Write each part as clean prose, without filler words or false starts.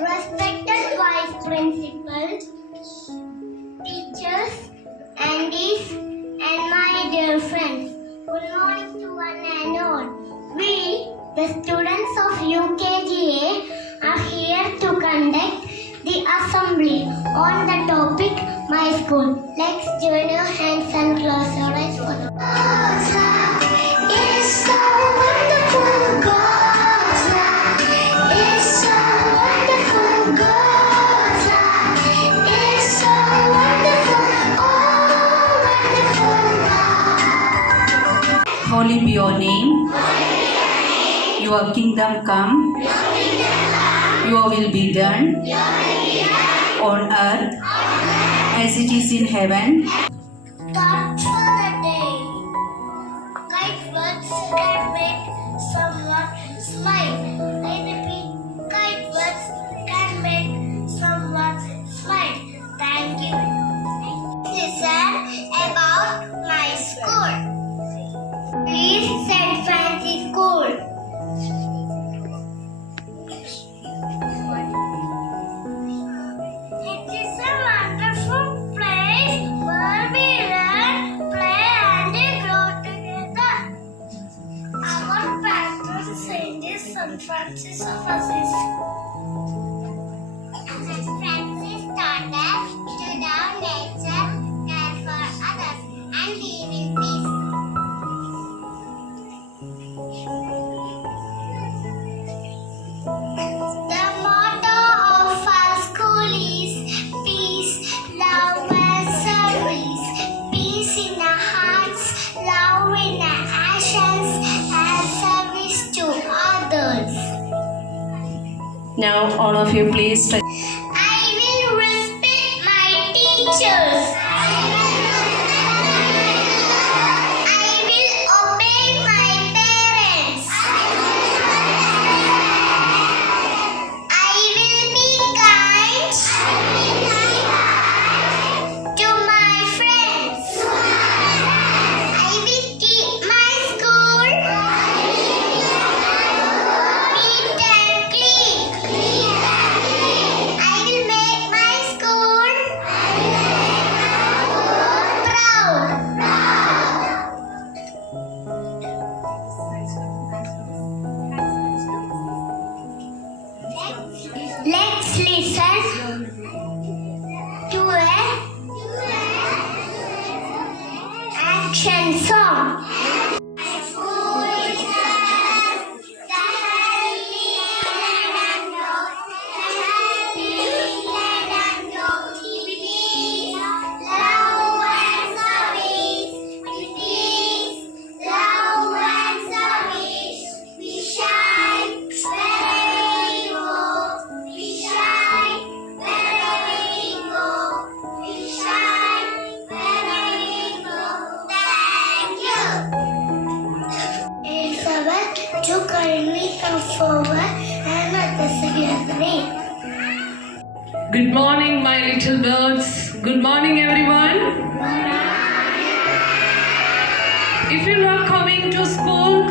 Respected Vice Principal, teachers, aunties, and my dear friends, good morning to one and all. We, the students of UKG, are here to conduct the assembly on the topic My School. Let's join your hands and close your eyes for the It's so wonderful, God's love. It's so wonderful, God's love. It's so wonderful, oh wonderful God. Holy be your name. Your kingdom come. Your will be done on earth as it is in heaven. Thoughts for the day. Kind words can make someone smile. I repeat, kind words can make someone smile. Thank you. Listen about my school. Please St. Francis School. It is a wonderful place where we learn, play and grow together. Our patron saint is St. Francis of Assisi. St. Francis taught us to love nature, care for others, and live in peace. The motto of our school is peace, love and service. Peace in our hearts, love in our actions, and service to others. Now all of you please. I will respect my teachers. I will obey my parents. I will be kind to my friends. I will keep my school neat and clean. I will make my school proud. Let's listen to a action song. Elizabeth, to kindly come forward and address the gathering. Good morning, my little birds. Good morning, everyone. If you love coming to school,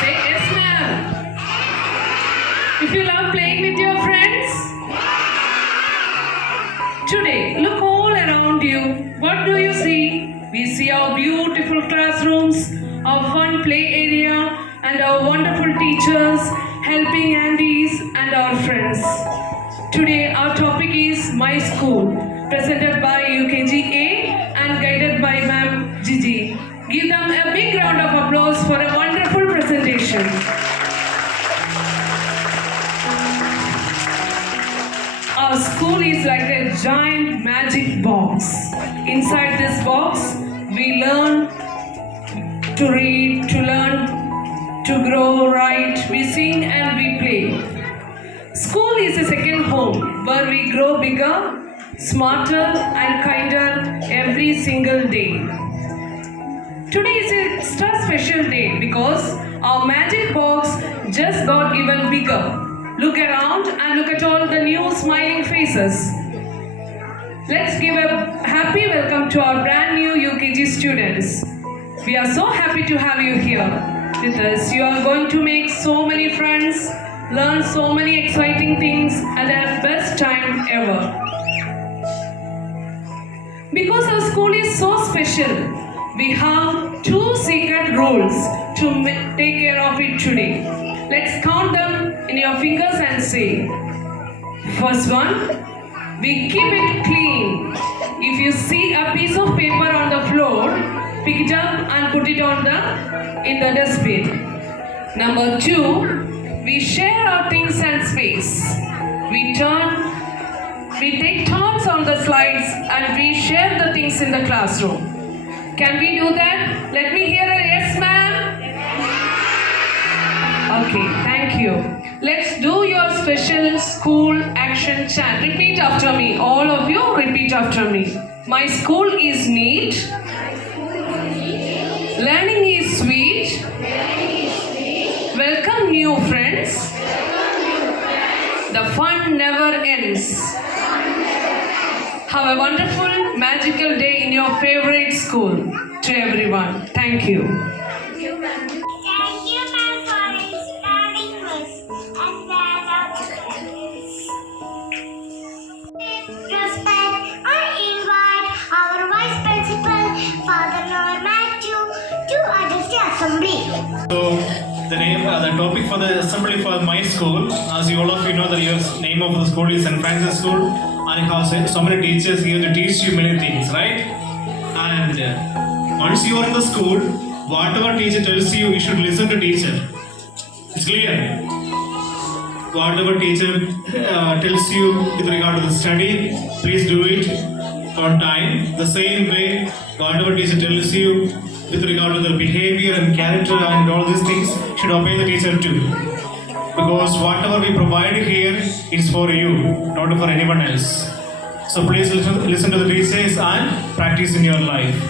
say yes, ma'am. If you love playing with your friends, today, look all around you. What do you see? We see our beautiful classrooms, our fun play area, and our wonderful teachers, helping aunties, and our friends. Today, our topic is My School, presented by UKG A and guided by Ma'am Gigi. Give them a big round of applause for a wonderful presentation. Our school is like a giant magic box. Inside this box, we learn to read, to learn, to grow, write, we sing and we play. School is a second home where we grow bigger, smarter and kinder every single day. Today is a extra special day because our magic box just got even bigger. Look around and look at all the new smiling faces. Let's give a happy welcome to our brand new UKG students. We are so happy to have you here with us. You are going to make so many friends, learn so many exciting things at their best time ever. Because our school is so special, we have two secret rules to take care of it today. Let's count them in your fingers and say. First one, we keep it clean. If you see a piece of paper on the floor, pick it up and put it in the dustbin. Number two, we share our things and space. We take turns on the slides and we share the things in the classroom. Can we do that? Let me hear a yes, ma'am. Okay, thank you. Let's do your special school action chant. Repeat after me. All of you repeat after me. My school is neat. Learning is sweet. Welcome new friends. The fun never ends. Have a wonderful, magical day in your favorite school. To everyone, thank you. Thank you, ma'am, for inspiring us and respect, I invite our Vice Principal, Father Matthew, to address the assembly. So the topic for the assembly for my school, as you all of you know, the name of the school is St. Francis School, and it has so many teachers here to teach you many things, right? And once you are in the school, whatever teacher tells you, you should listen to teacher. It's clear. Whatever teacher tells you with regard to the study, please do it on time. The same way, whatever teacher tells you with regard to the behavior and character and all these things, should obey the teacher too. Because whatever we provide here is for you, not for anyone else. So please listen to the teachers and practice in your life.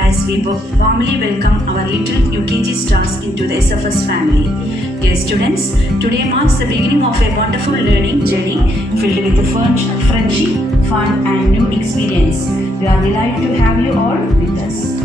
As we warmly welcome our little UKG stars into the SFS family. Dear students, today marks the beginning of a wonderful learning journey filled with friendship, fun and new experience. We are delighted to have you all with us.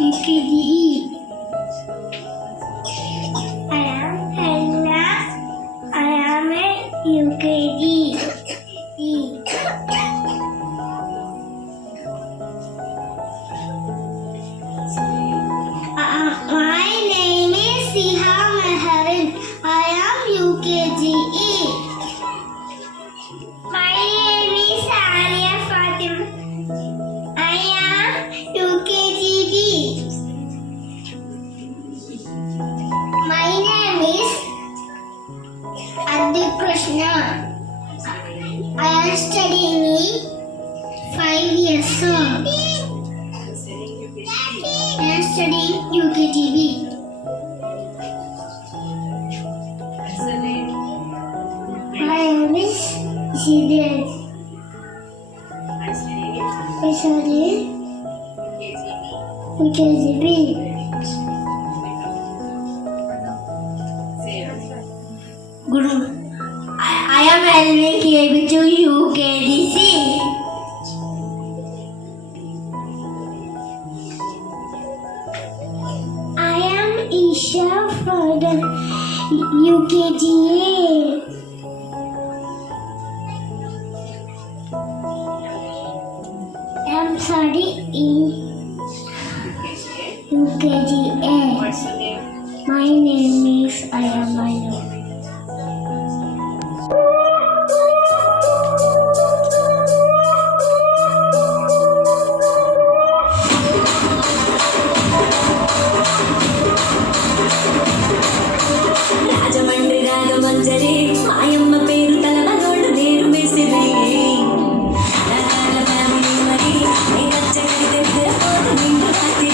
UKG. Siha Meherin. I am UKGE. My name is Alia Fatima. I am UKGB. My name is Adi Krishna. I am studying 5 years old. I am studying UKGB. My name is Siddharth. I study UKGB. Guru, I am LKB to UKGC. I am Isha for the UKGA. I am studying UKGA. My name is Ayamano. Rajahmundry Ragamanjari మాయమ్మ పేరు తలవనోళ్ళు వేరు వేసిరి రకాల family మరి నీ కచ్చగడి దగ్గర పోతు నిండు రాత్రి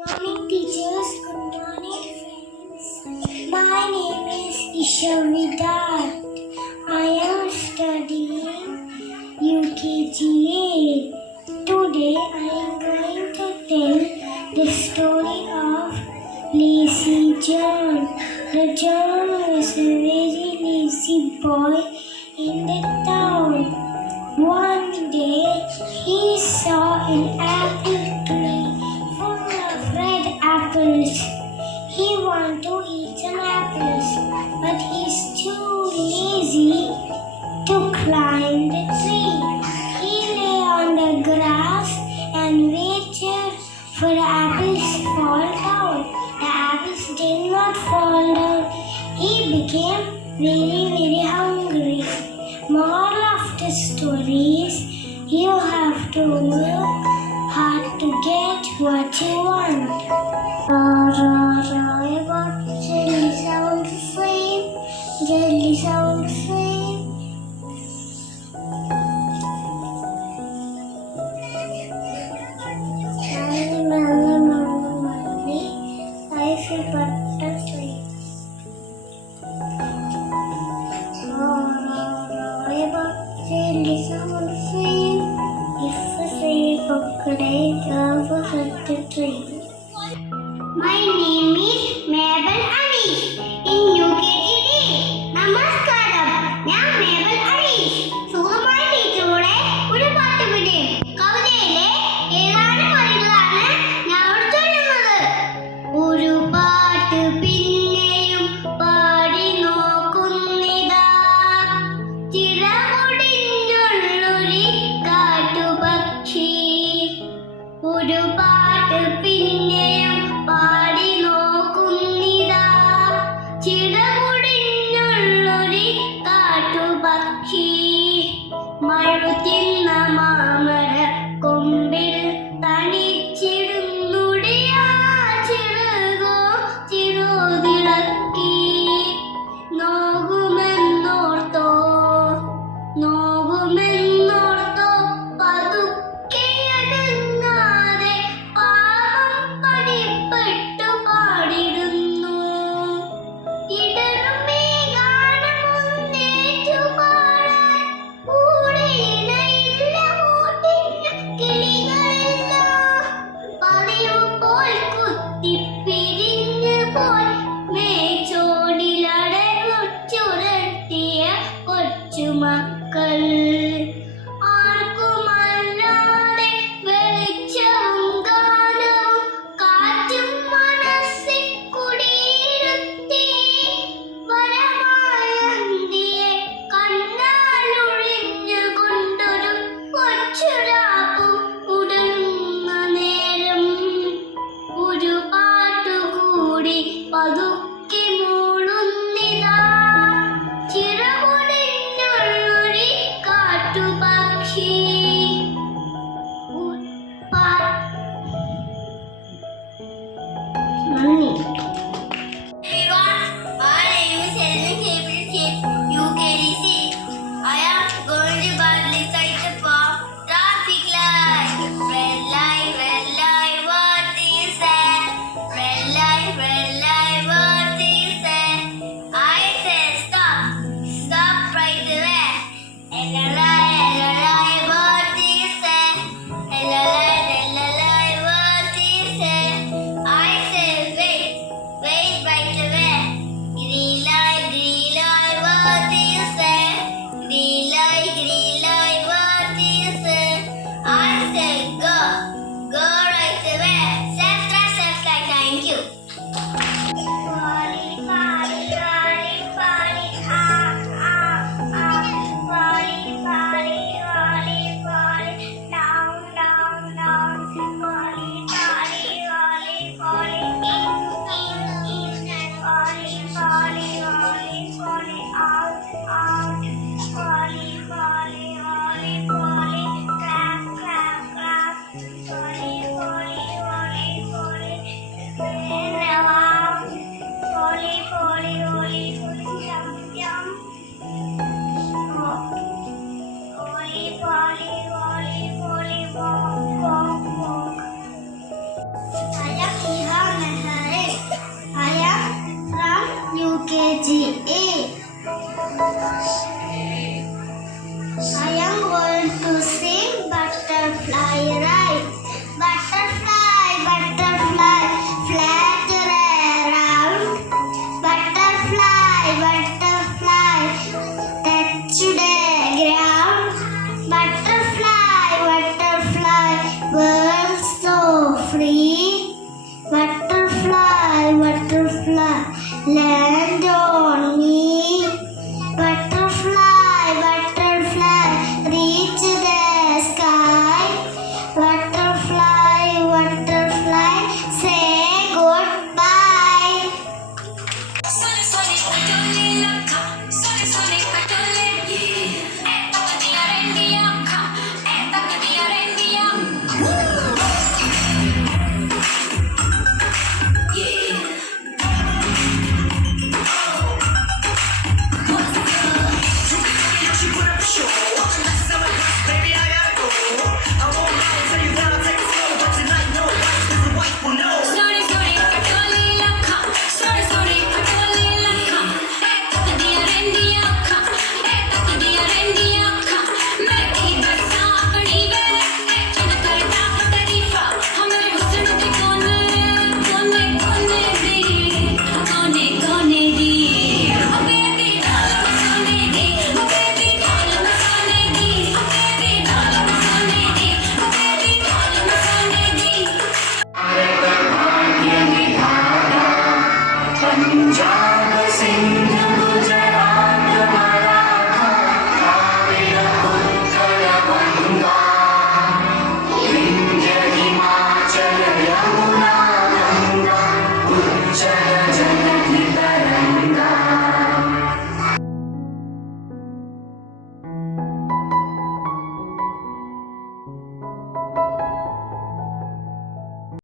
Morning teachers, good morning friends. My name is Ishavida. I am studying UKGA. Today I am going to tell the story of Lazy John. The John was a very lazy boy in the town. One day he saw an apple tree full of red apples. He wanted to eat some apples, but he's too lazy to climb the tree. He lay on the grass and waited for the apples to fall down. The apples did not fall down. He became very hungry. Moral of the story is you have to work hard to get what you want. About jelly sound same, jelly sound same. I feel butterfly. About jelly sound same. If I say crocodile, jump for the tree. My name is Mabel Anish. മക്കൾ ആർക്കുമല്ലാതെ വെളിച്ചവും ഗാനവും കാറ്റും മനസ്സിൽ കുടിയിരുത്തി വരമായന്തിയെ കണ്ണാലൊഴിഞ്ഞുകൊണ്ടൊരു കൊച്ചുരാവും ഉടങ്ങുന്ന നേരം ഒരു പാട്ടുകൂടി പതുക്കെ മൂളുന്നിതാ ചിറകുടിഞ്ഞുള്ളൊരു കാട്ടുപക്ഷി നന്ദി. My name is UKG. I am going to recite the poem Traffic Light. Red light, what do you say? Red light, what do you say? I say stop, stop right away. Yellow light, what do you say? Yellow light, what do you say? I say wait, wait right away. Green light, what do you say? Green light, what do you say? I say go, go right away. Step, thank you. Folly, folly, folly, folly, ah, ah, ah. Folly, folly, folly, folly, down, down, down. Folly, folly, folly, folly, in. Folly, folly, folly, folly, out, out. Folly, folly, folly, folly, clap, clap, clap. Folly, folly, folly, folly, around. Folly, folly, folly, folly, jump, jump. Folly, folly, folly, folly, walk, walk, walk. I am Iha Mehare. I am from UKG. I am going to sing Butterfly Ride. Butterfly, butterfly, flat around. Butterfly, butterfly.